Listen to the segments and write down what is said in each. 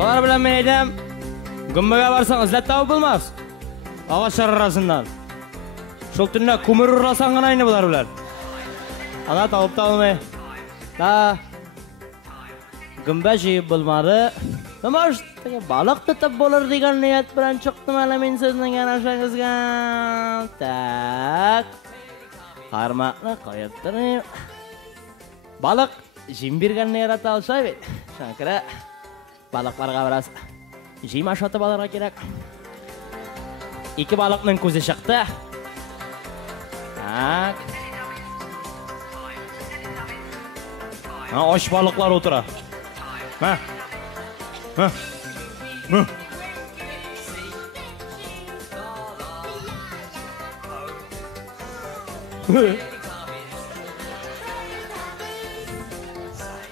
Balar bilen men aytam, gumbaga barsan izlab topib bo'lmas. Ağaçlar arasından. Şol tunda kumur urasan gana ayni bular bilan. Ana topib olmay. Da gumba jeyib bo'lmadi. Nima işte baliq tutib bo'lar degan niyat bilan chiqdim mana men sizning anashangizga. Tak. Qarmoqni qo'yib turing. Baliq jim berganni yarata olsaydi. Shankira baliqlarga biroz jim ashotib olarga kerak. İki balıkның ko'zi chiqdi. Tak. Ha, osh baliqlar o'tira. Ha. Ha. Ha.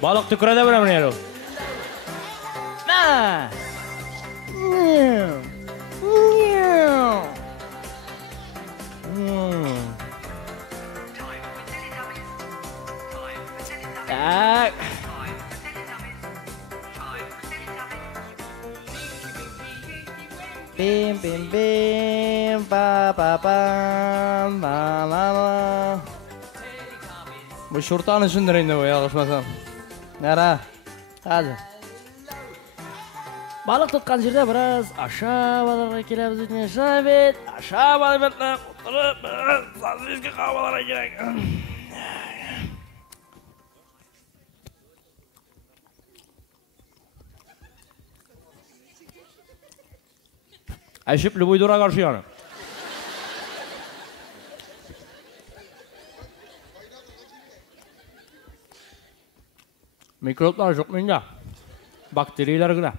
Balık tükürede bile mi yaro? Ha. Tak. Bim bim bim pa pa pam pa ma ma. Bu şortanı sündüreyim de bu yağışmasam. Nara? Hadi. Balık tutkan жерде biraz aşağı balığa kelebіз etine şabet. Aşağı balığa oturup sazvizki havalara gerek. Ayşip любой дурак karşı yani. Mikroplar çok muyum bakteriler gına.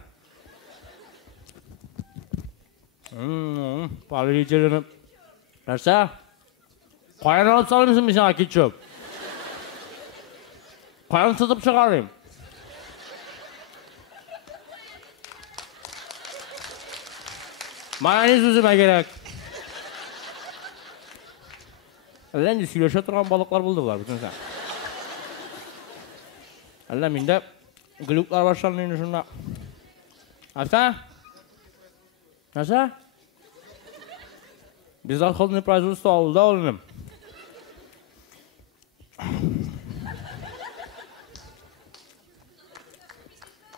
Paliyicilerini. Nerse? Koyan alıp salır mısın bir sana ketçup? Koyan tutup çıkarayım. Mayonez üzüme gerek. Lan süleşe duran balıklar buldular bütün sen. Allah minde gluklar başlanıyor şunda. Asa? Nasıl? Biz alkolünü производство aldı oğlum.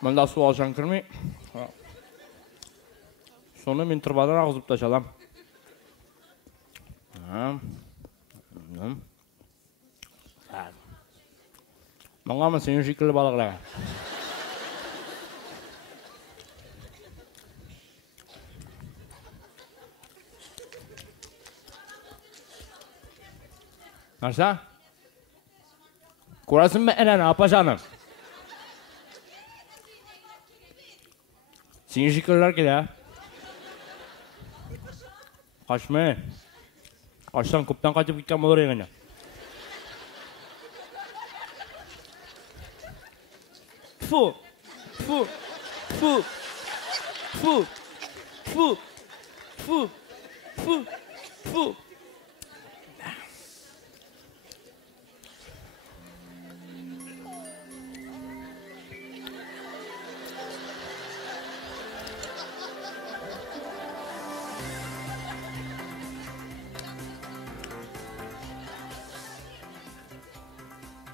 Ben de su alacağım kırmayı. Sonra men turbadan ağzıp taşalam. Bana mı senin şekilli balıklar? Nasıl? Kurasın mı enen apa canım? Senin şekiller ki ya. Kaçma. Kaçtan kuptan kaçıp gitken olur yani. Fu. Fu. Fu. Fu. Fu. Fu. Fu. Fu.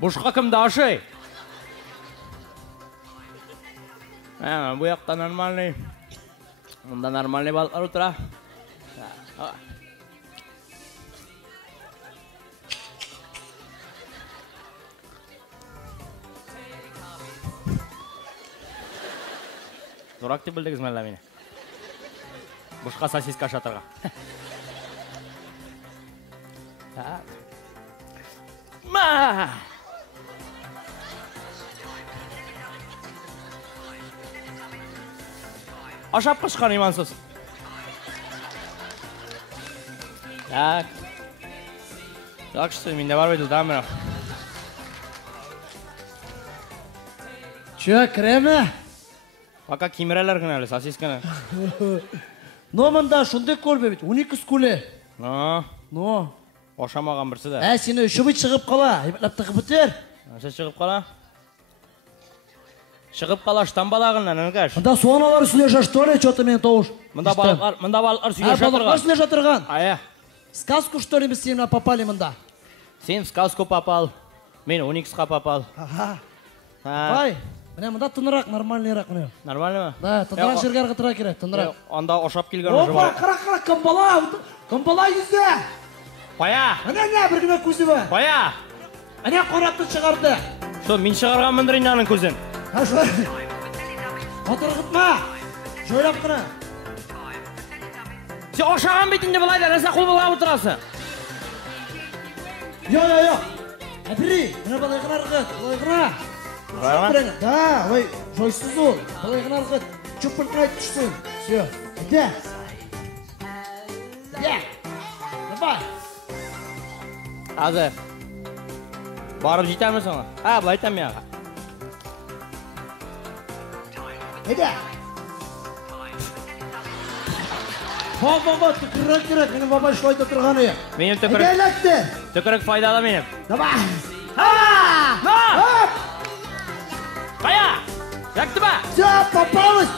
Boşqa kimde aşıy? Bu yakta normalny. Bunda normalny balıklar otura. Zorak deb bildingiz malla meni. Boşqa sosiska aşatırga. Ma! Aşap kışkan imansız. Tak. Yakıştı, minde var mıydı daha mı? Çö, kireme? Baka kimireler gınarlı, sasiskana. No, manda şunday ko'rmaydi. 12 skule. No. Oşamagan birisi de. Seni üşübü çıkıp kala. Hebetlap tıkıp bitir. Nasıl çıkıp kala? Шығып қалаштан балағынан, Анкаш. Мында соналар сөйлеші, что ли, что-то мен тауыш. Мында балықлар сөйлеші Балықлар сөйлеші отырған. Ая. Сказку, что ли, біз сені попали мында? Сен в сказку попал, мен Униксқа попал. Ага. Бай, міне мында тынырақ, нормальныйрақ міне. Нормально ма? Да, тынырақ жерге тұра керек, тынырақ. Анда ошап келген уже Опа, бар. қара, қамбала yüzde. Қоя! Міне, бір күні көзі бар. Қоя! Міне қорапты шығарды. Что, мен шығарған мындырынаның көзін? Ha şöyle. Otur gitme. Şöyle yaptığını. Sen ошаған бетінде бұлайды, нәрсе қол болған отырасы. Yok. Әбірі, міне балайғын арғыт, балайғына. Да, ой, жойсыз ол. Балайғын арғыт. Чөппілтін айт түшсін. Все. Әде. Давай. Азы. Барып жетеміз соңа? Бұлай айтам яға. Әде. Баба, түкірек керек. Менің баба шойда тұрғаны ек. Менің Әде әлетті. түкірік файдалы менің. Давай. Қая! Яқты ба? Все, попалось.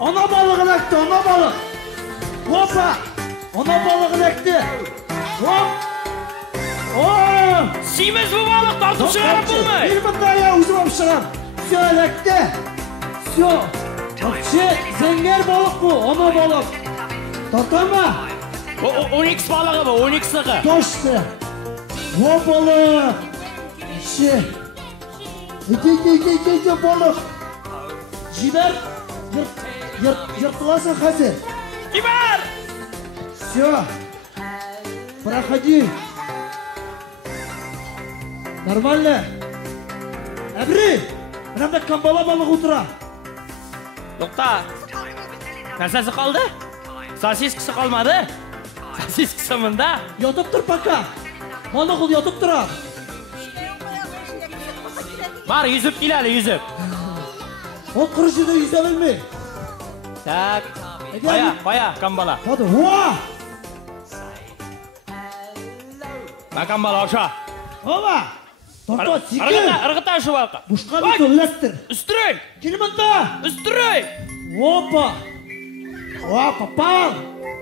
Ana balığın ekti, ana balık. Hoppa. Ana balığın ekti. Hop. Симез bu balık, tartıp шығарып болмай. Bir bunda ya uzun yapışıram. Все, ekti. Все. Вообще, zenger balık bu, ana balık. Tatama. Onyx balığı bu, Onyx'lığı. Точно. O balık. İşte. İki balık. Ciber. Yırtılasın hazır. Кибар! Все. Проходи. Нормально. Әбірі. Мынамда камбала балық отыра. Тоқта. Нәрсесі қалды? Сосискісі қалмады? Сосискісі мында? Yatып тұр пока. Балық ол yatып тұра. Бар, yüzüp келеді, yüzüp. Ол құры жерде yüze білмей. Так. Қоя, камбала. Hadi, hoa! Ба камбала, оша. Ова! Тоқта, секір! Ырғыта ұшы балқа. Бұшқа бет өләттір. Үстірей! Кел мұнда! Үстірей! Опа! О, попал!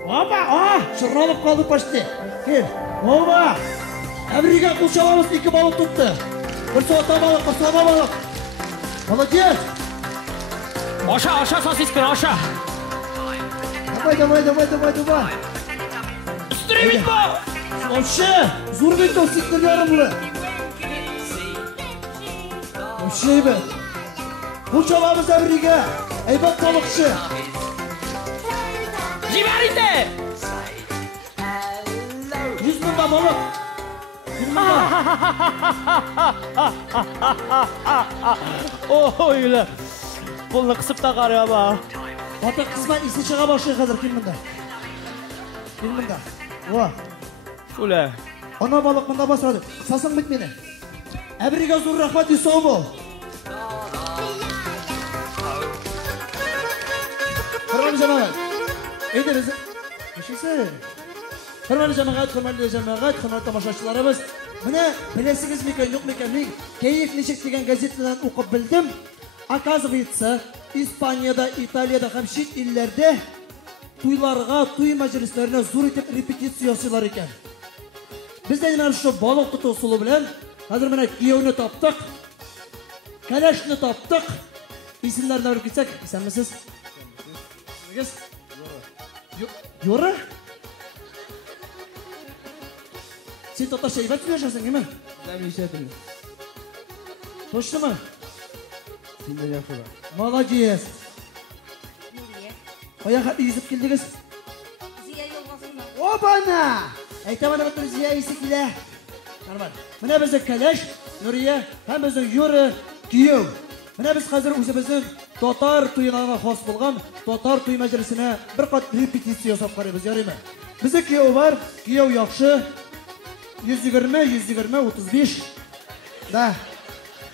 Опа! Шырналып қалды почти. Кел. Опа! Әбірге құлшаламыз 2 балық тұтты. Bir soğata balık, bir soğama balık. Молодец! Оша, сосискін, оша. Давай. Үстірей бет бұл! Вообще, зур бет ол сектор ярым бұлы. Вообще бет. Бұл çalamız әбірге. Әйбат балықшы. Жибәрінде! 100 мыңда balık. 1 mыңда. Ойлы. Бұлны қысып та қария ба. Батық қызман isi шыға башы қазір. Кел мұнда. О. Өлі. Ana balık mında basmadı. Kısasın bit beni. Əbirge zor rahmet Yusuf ol. Hırmalı cemaat. Eydir bizi. Yaşasın. Hırmalı cemaat, hırmalı tamaşaçılarımız. Mine bilesiniz miken yok miken min keyif neşek degen gazeteden okup bildim. Оказывается, İspanya'da, İtalya'da hem şit illerde tuylarga, tuy meclislerine zor etip repetitsiyasılar iken. Biz de yine şu balık tutu usulu bilen hazır mene kiyovunu taptık. Kaleşini taptık. İsimlerine verip gitsek. Sen misiniz? Yora? Sen tatar şeyber tüyeşersin değil mi? Ben bir şey yapayım. Hoştu mu? Senden yapıyorlar. Молодец. Ayağa yüzüp geldiniz. Ziya yollasınlar. Obana! Eytemene batır Ziya isikile. Normal. Mene bize Kaleş, Nuriye, hem bize Yuri, Kiyov. Mene biz hazır özümüzün Tatar tuyunağına xos bulgan Tatar tuy meclisine bir kat repetisiya sap qarayız yarayma. Bize Kiyov var, Kiyov yaxşı. 120, 35. Da.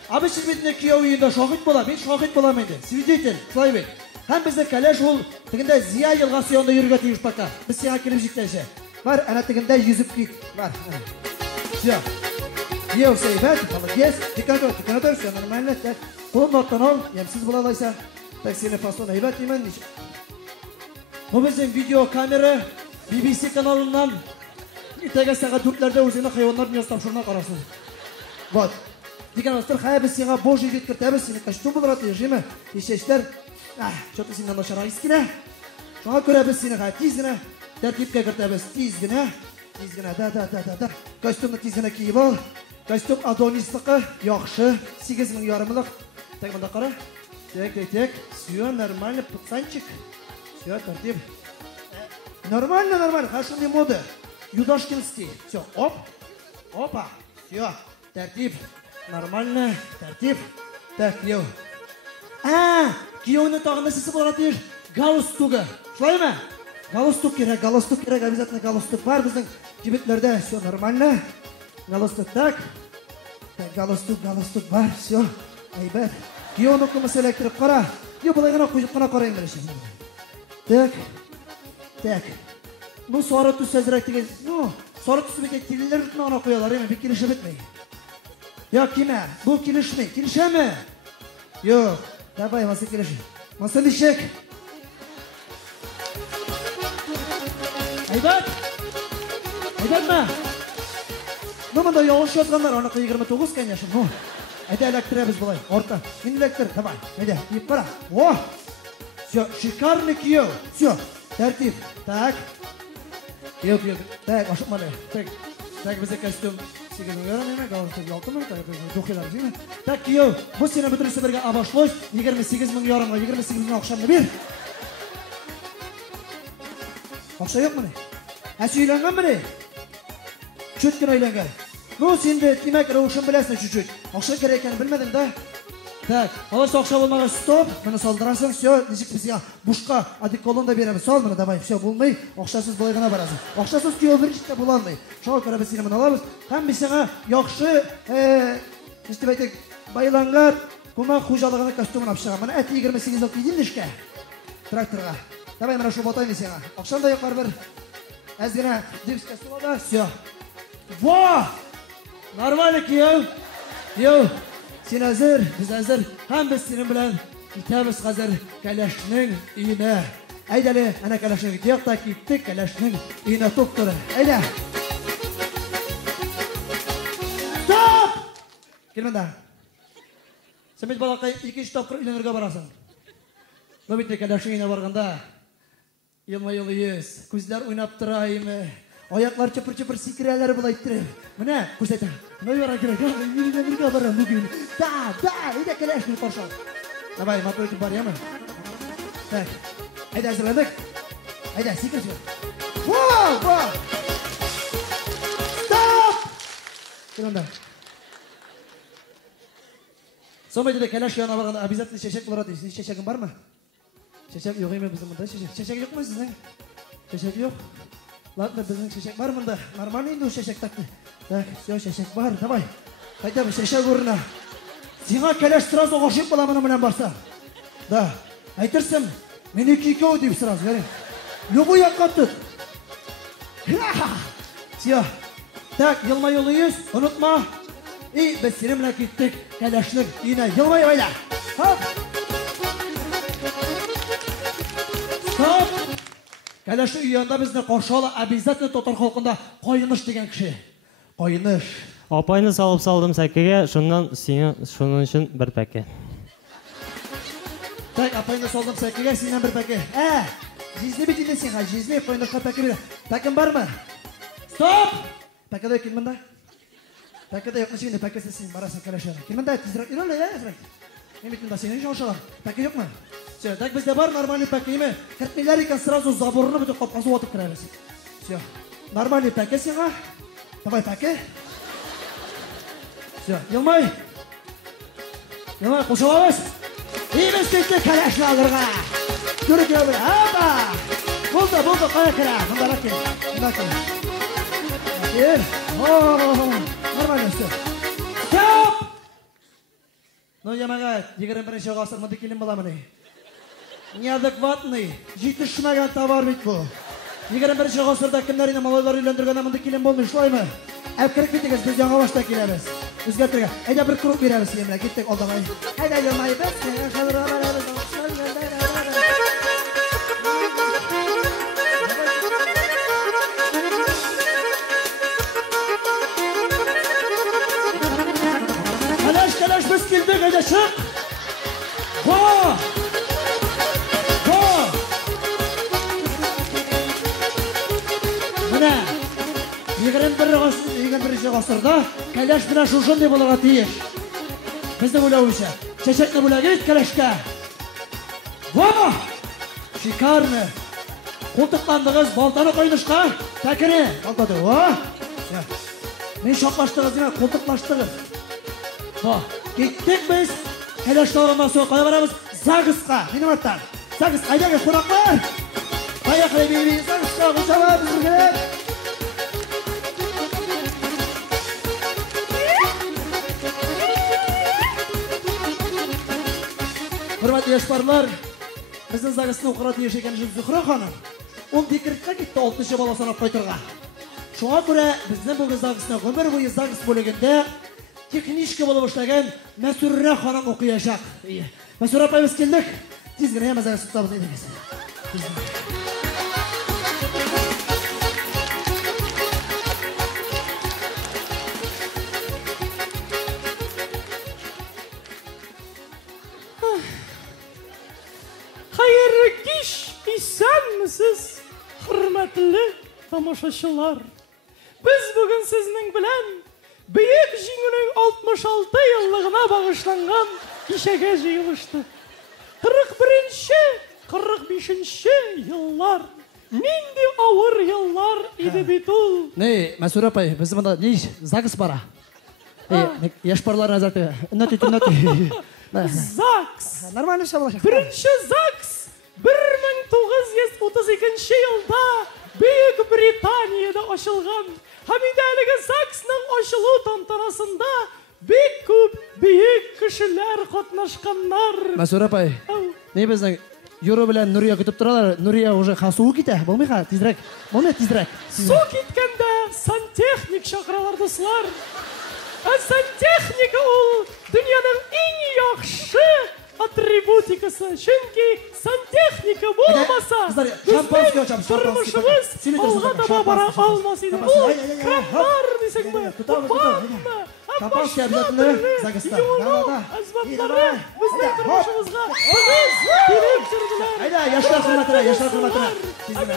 Abi siz bitine Kiyov yiyinde şahit bolam, ben şahit bolam edi. Свидетель, Slayvik. Hem bize Kaleş ol, tiginde Ziya yılgası yolunda yürüge teyuş baka. Biz siyaha kelimcikleşe. Var, ana tiginde yüzüp git. Var. Ziya. Kiyov seyfet, молодец. Dikkat ol, все нормально. Қолымнан ал, емсіз бұладайса. Так, сені фасон әйбәт деймін. Бұл біздің видео камера BBC каналынан итәге сағат 4-лерде өзіңі хайуандар дүниесі тапшырына қарасыз. Вот. Деген астыр, қая біз сеға божий вет кіртәбіз, сені костюм бұлыраты, ежемі? Ешештер, что-то сенен нашара искіне. Шоға көре біз сені қая тезгіне, тәртіпке кіртәбіз тезгіне. Тезгіне, да. Костюмны тезгіне кейіп ал. Костюм адонистықы, яқшы, 8,000 ярымылық. Так, мында қара. Так. Все, нормально, пацанчик. Все, тәртіп. Нормально. Хашынды моды. Юдашкинский. Все, оп. Опа. Все, тәртіп. Нормально, тәртіп. Так, күйеу. Күйеуінің тағында сесі болатыр. Галстугы. Шылай ма? Галстуг керек, обязательно галстуг бар біздің кебетлерде. Все, нормально. Галстуг, так. Галстуг бар, все. Айбәт. Күйеуінің күмісі электріп қара. Бұлай ғана қойып қана қарайын біріші. Так. Ну, сары түс әзірек деген. Сары түсі беке келелер үтін ана қоялар, еме, бек келіші бітмей. Кеме, бұл келішмей. Келіше ме? Давай, масы келіші. Масы лишек. Айбәт ма? Мұнда яуыш жазғандар, анықы 29, конечно. Әйді әлектірәбіз бұлай, орта. Мен электр, давай. Әйді, еп қара. Все, шикарный күйеу. Все, тәртіп. Так. Күйеу. Так, ашық малы. Так, бізде костюм 8,000 ярым еме, галстук 6,000, дұқилар деймі. Так, күйеу, бұл сені бүтірісі бірге абашлойс, 28,000 ярымға, 28,000 ақшамды бер. Ақша yok мұны? Әсі үйленген мұны? Чөткен үйленген. Сенде демек рауышын білесің чуть-чуть. Ақша керек екенін білмедің да? Так, алайса ақша болмаға стоп. Мұны салдырасың, все, нешік бізге бушқа адеколон да береміз. Сал мұны, давай, все, болмай, ақшасыз болайғана барасың. Ақшасыз күйеу біріншітті бола алмай. Шауы көре біз сені мұны аламыз. Һәм біз сеңа яқшы, нешті бәйтек, байланғар, көмақ құжалығына костюмын апшыға. Мұны әті 28 кейден дешке. Тракторға. Давай, мұна шу ботайны сеңа. Ақшан да yoqар бір. Әзгіне, дивске сулада, все. Во! Нормально күйеу. Сен әзір, біз әзір. Һәм біз сенің білән кетеміз қазір кәләшінің үйіне. Әйдәлі, әне кәләшінің үйіне та кеттік, кәләшінің үйіне топ тұры. Әйдә. Стоп! Келмеңді. Сен бет балақай 2-3 тапқыр үйленерге барасың. Бұл бетте кәләшінің үйіне барғанда елма-елы ез, көздер ойнап тұрайымы. Ayaklar çıpır sikirələr bulaytırır. Mına, көрсетім. Mına yoran керек. Үйленерге барам bugün. Da, eydə kələşini qorşal. Давай, motorcu var ya mı? Так. Ayda hazırladık. Ayda, sikir şu. Wow! Stop! Gel onda. Sonra da kələş yanına varanda обязательно şeşek bulara deyir. Sizin şeşekin var mı? Şeşek yok mu bizim burada? Şeşek yok mu sizin? Şeşek yok. Ладно, біздің шешек бар мұнда. Нормально енді шешек тақты. Так, все, шешек бар, давай. Қайта бір шешек орына. Сеңа кәләш сразу ғашық боламын мұнан барса. Да, айтырсым, мен 2-2 дейіп сразу, бәрі. Любой яққа тұт. Все. Так, елма-елы ез, ұнытма. И біз сенімлі кеттік кәләшінің үйіне. Елмай байла. Хоп. Стоп. Кәләші үйінде бізді қоршалы обязательно тотар халқында қойыныш деген кіші. Қойыныш. Апайны салып салдым сәкеге, шунның үшін бір пәке. Так, апайны салдым сәкеге, сенен бір пәке. Жизни бетінде сен, жизни қойынышқа пәке бері. Пәкім бар ма? Стоп! Пәкеде келмін да? Пәкеде yok şimdi пәкесі сен барасың кәләші. Келмін да, тезірек үйрелі, Мен бетінде сенен жауышалар. Пәке жоқ ма? Все, так бізде бар нормальный пәке еме. Кіртмелер екен сразу заборыны бүтін қопқасы отып кірәбіз. Все, нормальный пәке сенға. Давай пәке. Все, елмай. Елмай, қошалабыз. Еміз кетті кәләші алырға. Көрі кеу бір, апа. Болды, қая кірә. Мұндара кел. Мұнда кел. Нормально все. Стоп! Ну, ямаға, 21-ші ғасыр мұнды келім боламын. Неадекватный, жетішмәген товар бет бұл. 21-ші ғасырда кімдеріне малайлар үйлендіргені мұнды келім болмай, шылай ма? Әпкірік бетігіз, біз жаңа башта келеміз. Үзгәртергә. Әйдә бер круг бирәбез сезгә менә киттек алдыга. Әйдә елмайбыз. Калаш biz keldik, әйдә чык. Менә 21 гасырда кәләш менә шушындый булырга тиеш. Безнең уйлавыбызча, чәчәкне бүләгез кәләшкә. Шикарны. Култыкландыгыз, балтаны койнышка, тәкене. Балтады. Мен шаплаштыгыз, менә култыклаштыгыз. Киттек biz. Кәләш тауына соң кая барабыз? Загыска. Минем аттан. Загыс, айдагыз кунаклар. Поехали, бейби, Загыска, кушала безгә. Hürmetli yaşbarlar, bizden Zagıs'ın okura diye şekenişim Zühre Hanım, 12'likte gitti 60 bala sanat kaytırga. Şuna göre bizden bugün Zagıs'ın ömür boyu Zagıs bölümünde teknişki bolu başlayan Mesurre Hanım okuyacak. Mesurre apay biz geldik, tizgine hemen Zagıs tutamız ediniz. Hayırlı kiş, isen misiniz? Hürmetli tamaşaçılar. Biz bugün sizin bilen Büyük Jingü'nün 66 yıllığına bağışlangan işege yığılıştık. 41-45 yıllar. Nindi ağır yıllar idi bitul. Ne, Mesur apay, bizim de ne iş? Zagıs bara. Yaşbarlar nazarı. Ünneti. Zaks. Normal iş olacak. Birinci Zaks 1932 yılda Büyük Britanya'da açılgan. Hamidəliği Zaks'ın açılу tantanasında büyük kişiler katnaşkanlar. Mesur apay, ne bizden Euro bilen Nuriye kütüp duralar. Nuriye уже хасуы китә. Булмый тизрәк. Моны тизрәк. Su kitkende santexnik şakralardısılar. Santexnika ol dünyanın en yaxşı atributikası. Çünkü santexnika olmasa bizden durmuşumuz olğa da bara almasıydı. Bu kramlar desek mi? Bu bandı. Şampanski yapacaklar Zagıs'ta. Yolu, azbatları bizden durmuşumuzga biz direktördiler. Hayda yaşlar kırmatına. Hayda.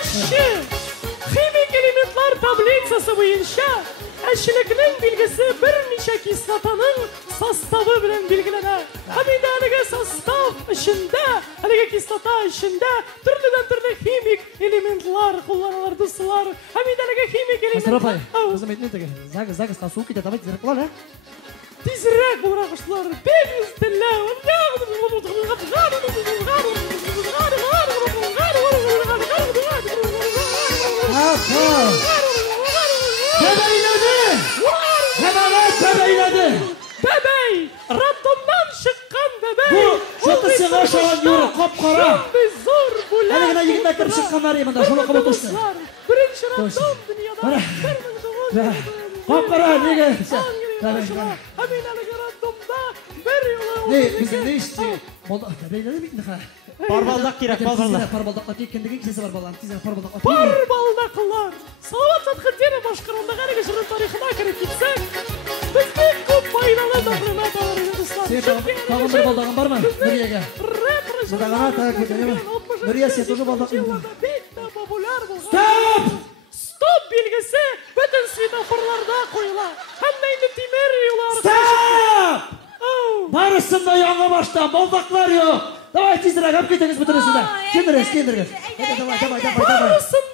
Eşi. Kimik elementler tablitsası boyunca eşlikinin bilgisi bir neçə kislotanın sastavı bilen bilgilenir. Hamidəliği sastav içinde, haligi kislota içinde türlü kimik elementler kullanılırdısılar. Hamidəliği kimik elementler... Mesur apay, bizim etmeyin teki. Zagıs хасуы китә, давай тизрәк була, Tizrek bırakışlar, pek üstünler. Bebey, Rabbimden çıkan bebey. Bu şotu size şoğan yürü, kapkara. Şimdi zor bulan. Hele gene yigitler kırıp çıkanlar yemanda, şunu kabul tutsun. Birinci Rabbim dünyada. Kapkara, ne gel? Hamidəliği Rabbimda bir yola. Ne, bizim ne işçi? Bebeyleri mi gittik ha? Parbaldak gerek, parbaldak. Parbaldakla kendine kimse var balan. Tizden parbaldakla. Parbaldaklar. Salavat Satkıdiyene başkanında Garigişir'in tarihine girip gitsek biz pek çok faydalı davranat alırız. Senin tamam bir baldağın var mı? Nuriye gel. Baldağına takip edelim. Nuriye sen tuzu baldak mı? Stop! Stop bilgisi bütün svetoforlarda koyular. Hem de indi timir yolu Stop! Barısında yanına baştan baldaklar yok. Davay tizdirek hep gitiniz bütün üstünde. Kendiniz. Davay.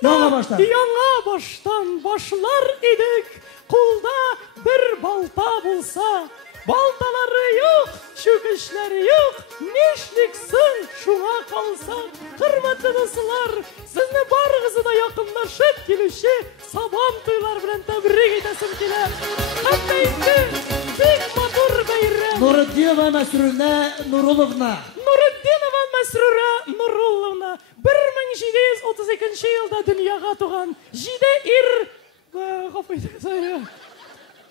Yanına baştan. Yana baştan başlar idik. Kulda bir balta bulsa. Baltaları yok, çöküşleri yok. Nişliksin şuna kalsa. Hürmetli dostlar, sizni barınızı da yakınlaşıp gelişi sabam tuylar bilen tebrik edesim kiler. Hatta indi bir matur beyre. Nuruddinova Mesrurna Nurulovna. Nuruddinova Mesrura Nurulovna. туган, 7 ир, гафу итегез.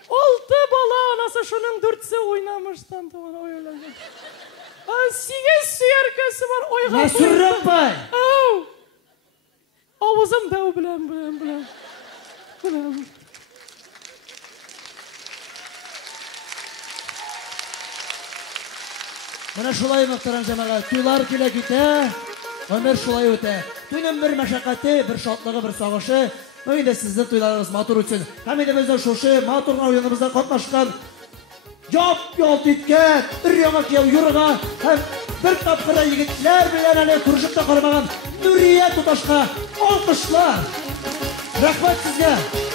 6 бала анасы, шуның 4-сі ойнамыштан туган, ой ойланған. 8 сүйеркесі бар, ой гафу. Насырраппай. Ау! Авызым дәу білем. Менә шулай мөхтәрәм җәмәгать, туйлар килә китә, ömür шулай үтә. Туйның бер мәшәкате, бер шатлыгы, бер сагышы. Инде сезнең туйларыгыз матур үтсен. Һәм инде безнең шушы матур уеныбызда катнашкан ялт иткән, өр-яңа кияү юрыга һәм бер тапкыр егетләр белән әле күрешеп тә кармаган Нурия туташка алкышлар. Рәхмәт сезгә.